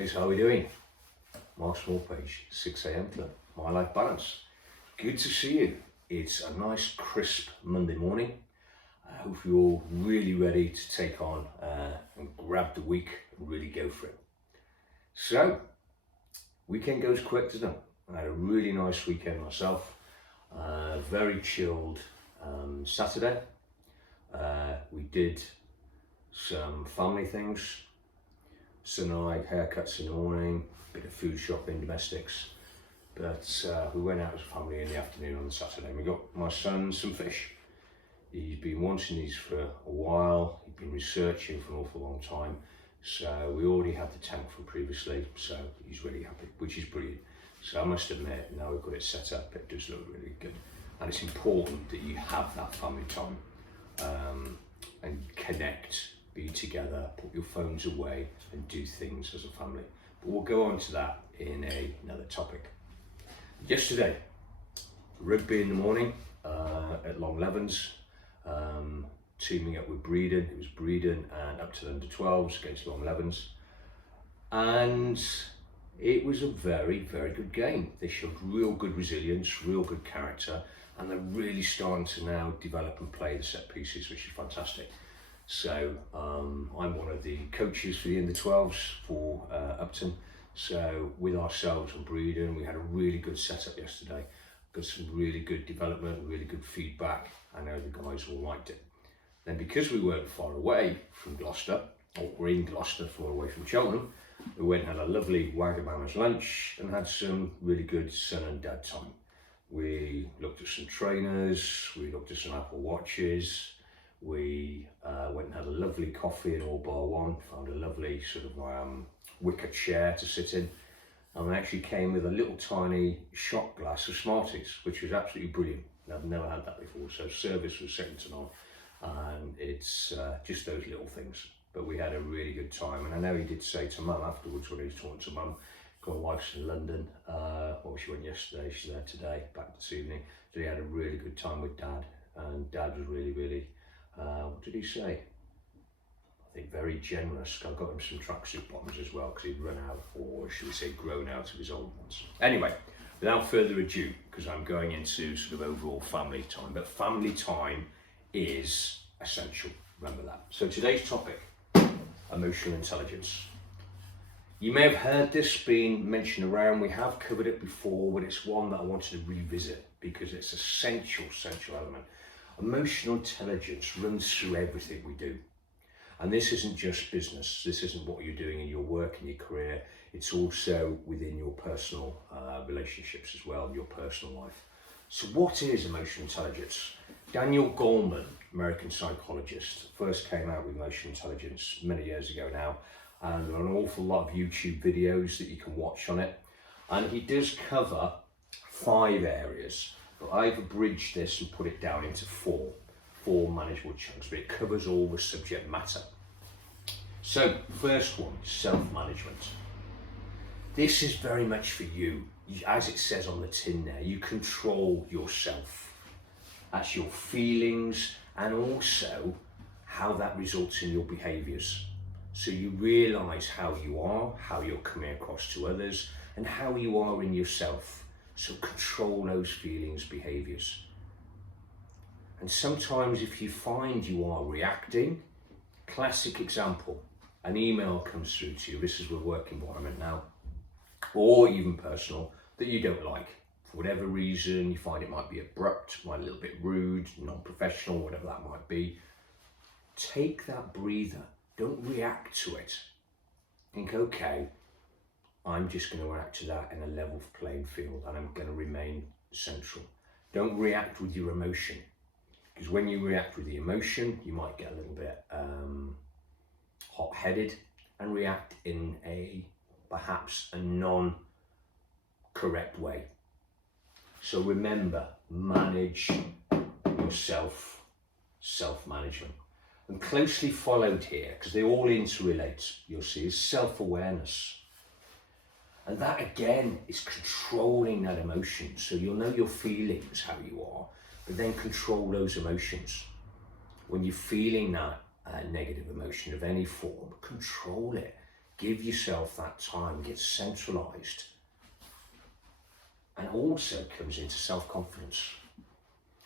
Boys, how are we doing? Mark Smallpage, 6 a.m. Club, My Life Balance. Good to see you. It's a nice crisp Monday morning. I hope you're all really ready to take on and grab the week and really go for it. So, weekend goes quick, doesn't it? I had a really nice weekend myself. Very chilled Saturday. We did some family things. Son and I, haircuts in the morning, bit of food shopping, domestics. But we went out as a family in the afternoon on the Saturday. We got my son some fish. He's been wanting these for a while. He'd been researching for an awful long time. So we already had the tank from previously, so he's really happy, which is brilliant. So I must admit, now we've got it set up, it does look really good. And it's important that you have that family time and connect, be together, put your phones away and do things as a family. But we'll go on to that in another topic. Yesterday, rugby in the morning at Long Levens, teaming up with Breedon. It was Breedon and up to the under 12s against Long Levens. And it was a very, very good game. They showed real good resilience, real good character, and they're really starting to now develop and play the set pieces, which is fantastic. So I'm one of the coaches for the under 12s for Upton. So with ourselves and Breedon, we had a really good setup yesterday. Got some really good development, really good feedback. I know the guys all liked it. Then because we weren't far away from Gloucester, or we're in Gloucester, far away from Cheltenham, we went and had a lovely Wagamama's lunch and had some really good son and dad time. We looked at some trainers, we looked at some Apple Watches, we went and had a lovely coffee in All Bar One, found a lovely sort of wicker chair to sit in, and we actually came with a little tiny shot glass of Smarties, which was absolutely brilliant. I've never had that before, so service was second to none, and it's just those little things. But we had a really good time, and I know he did say to Mum afterwards when he was talking to Mum, my wife's in London, well she went yesterday, she's there today, back this evening, so he had a really good time with Dad, and Dad was really, really, what did he say? I think very generous. I got him some tracksuit bottoms as well because he'd run out, or should we say grown out of his old ones. Anyway, without further ado, because I'm going into sort of overall family time, but family time is essential, remember that. So today's topic, emotional intelligence. You may have heard this being mentioned around, we have covered it before, but it's one that I wanted to revisit because it's essential element. Emotional intelligence runs through everything we do. And this isn't just business, this isn't what you're doing in your work and your career, it's also within your personal relationships as well, your personal life. So what is emotional intelligence? Daniel Goleman, American psychologist, first came out with emotional intelligence many years ago now, and there are an awful lot of YouTube videos that you can watch on it. And he does cover 5 areas, but I've abridged this and put it down into 4 manageable chunks, but it covers all the subject matter. So, first one, self-management. This is very much for you. As it says on the tin there, you control yourself. That's your feelings and also how that results in your behaviours. So you realise how you are, how you're coming across to others, and how you are in yourself. So control those feelings, behaviours. And sometimes if you find you are reacting, classic example, an email comes through to you, this is a work environment now, or even personal, that you don't like. For whatever reason, you find it might be abrupt, might be a little bit rude, non-professional, whatever that might be. Take that breather, don't react to it. Think, okay, I'm just going to react to that in a level playing field and I'm going to remain central. Don't react with your emotion. Because when you react with the emotion, you might get a little bit hot-headed and react in perhaps a non-correct way. So remember, manage yourself, self-management. And closely followed here, because they all interrelate, you'll see, is self-awareness. And that again is controlling that emotion. So you'll know your feelings, how you are, but then control those emotions. When you're feeling that negative emotion of any form, control it. Give yourself that time, get centralized. And also comes into self-confidence.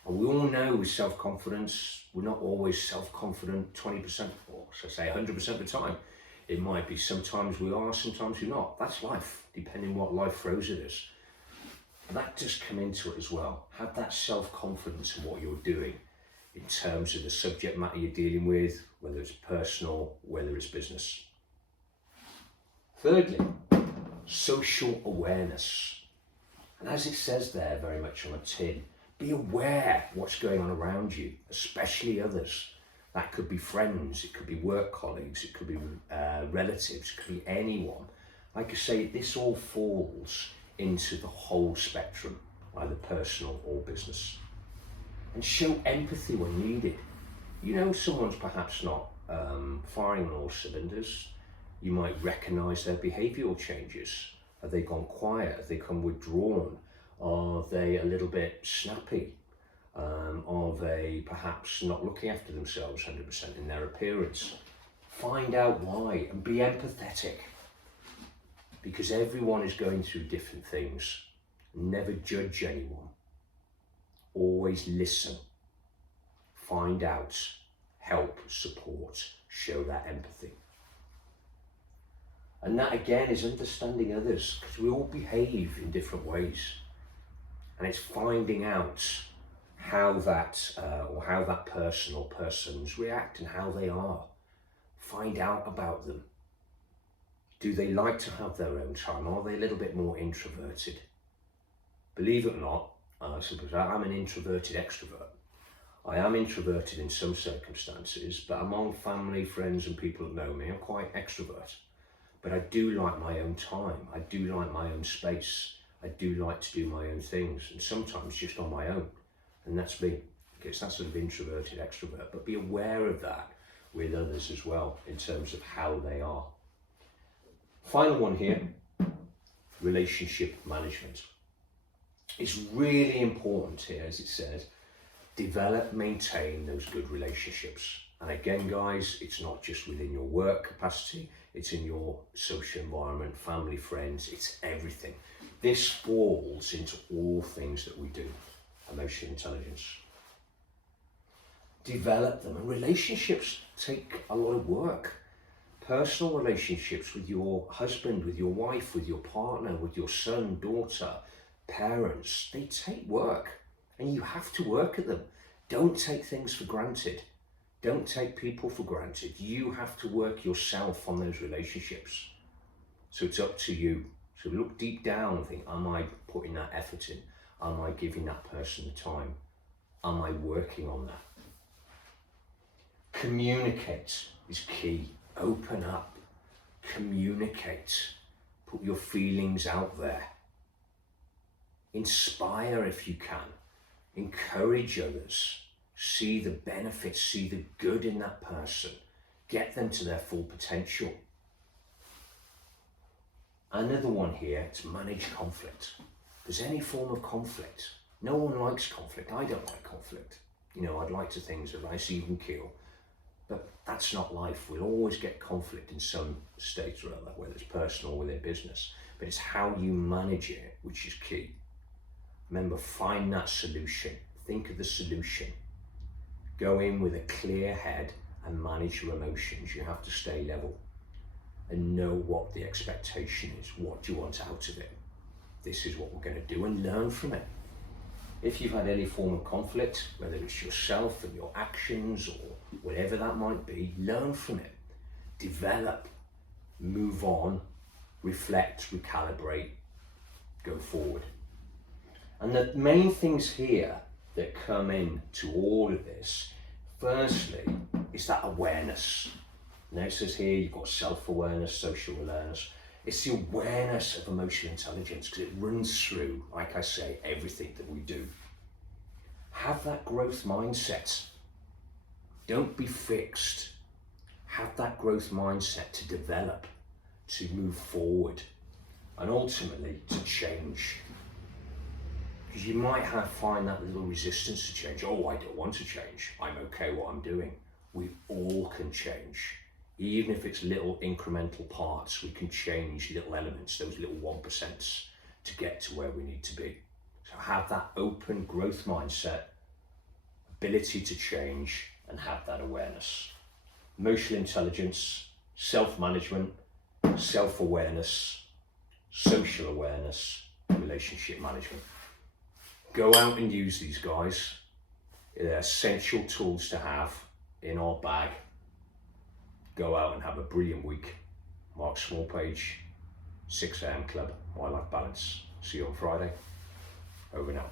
And we all know with self-confidence, we're not always self-confident 20% or so say 100% of the time. It might be sometimes we are, sometimes we're not. That's life, depending what life throws at us. That does come into it as well. Have that self-confidence in what you're doing in terms of the subject matter you're dealing with, whether it's personal, whether it's business. Thirdly, social awareness. And as it says there very much on a tin, be aware what's going on around you, especially others. That could be friends, it could be work colleagues, it could be relatives, it could be anyone. Like I say, this all falls into the whole spectrum, either personal or business. And show empathy when needed. You know someone's perhaps not firing on all cylinders. You might recognise their behavioural changes. Have they gone quiet? Have they become withdrawn? Are they a little bit snappy? Are they perhaps not looking after themselves 100% in their appearance? Find out why and be empathetic, because everyone is going through different things. Never judge anyone. Always listen. Find out. Help, support, show that empathy. And that again is understanding others, because we all behave in different ways. And it's finding out how that person or persons react and how they are. Find out about them. Do they like to have their own time? Are they a little bit more introverted? Believe it or not, I suppose I'm an introverted extrovert. I am introverted in some circumstances, but among family, friends and people that know me, I'm quite extrovert. But I do like my own time. I do like my own space. I do like to do my own things, and sometimes just on my own. And that's me. It's that sort of introverted extrovert. But be aware of that with others as well, in terms of how they are. Final one here, relationship management. It's really important here, as it says, develop, maintain those good relationships. And again, guys, it's not just within your work capacity, it's in your social environment, family, friends, it's everything. This falls into all things that we do, emotional intelligence. Develop them, and relationships take a lot of work. Personal relationships with your husband, with your wife, with your partner, with your son, daughter, parents, they take work, and you have to work at them. Don't take things for granted. Don't take people for granted. You have to work yourself on those relationships. So it's up to you. So look deep down and think, am I putting that effort in? Am I giving that person the time? Am I working on that? Communicate is key. Open up. Communicate. Put your feelings out there. Inspire if you can. Encourage others. See the benefits, see the good in that person. Get them to their full potential. Another one here, to manage conflict. There's any form of conflict. No one likes conflict. I don't like conflict. You know, I'd like to things of nice even keel. But that's not life. We'll always get conflict in some state or other, whether it's personal or within business. But it's how you manage it, which is key. Remember, find that solution. Think of the solution. Go in with a clear head and manage your emotions. You have to stay level and know what the expectation is. What do you want out of it? This is what we're going to do, and learn from it. If you've had any form of conflict, whether it's yourself and your actions or whatever that might be, learn from it. Develop, move on, reflect, recalibrate, go forward. And the main things here that come into all of this, firstly, is that awareness. Now it says here you've got self-awareness, social awareness. It's the awareness of emotional intelligence, because it runs through, like I say, everything that we do. Have that growth mindset. Don't be fixed. Have that growth mindset to develop, to move forward, and ultimately to change. Because you might find that little resistance to change. Oh, I don't want to change. I'm okay what I'm doing. We all can change. Even if it's little incremental parts, we can change little elements, those little 1%, to get to where we need to be. So have that open growth mindset, ability to change, and have that awareness. Emotional intelligence, self-management, self-awareness, social awareness, relationship management. Go out and use these guys. They're essential tools to have in our bag. Go out and have a brilliant week. Mark Smallpage, 6 AM Club, My Life Balance. See you on Friday. Over now.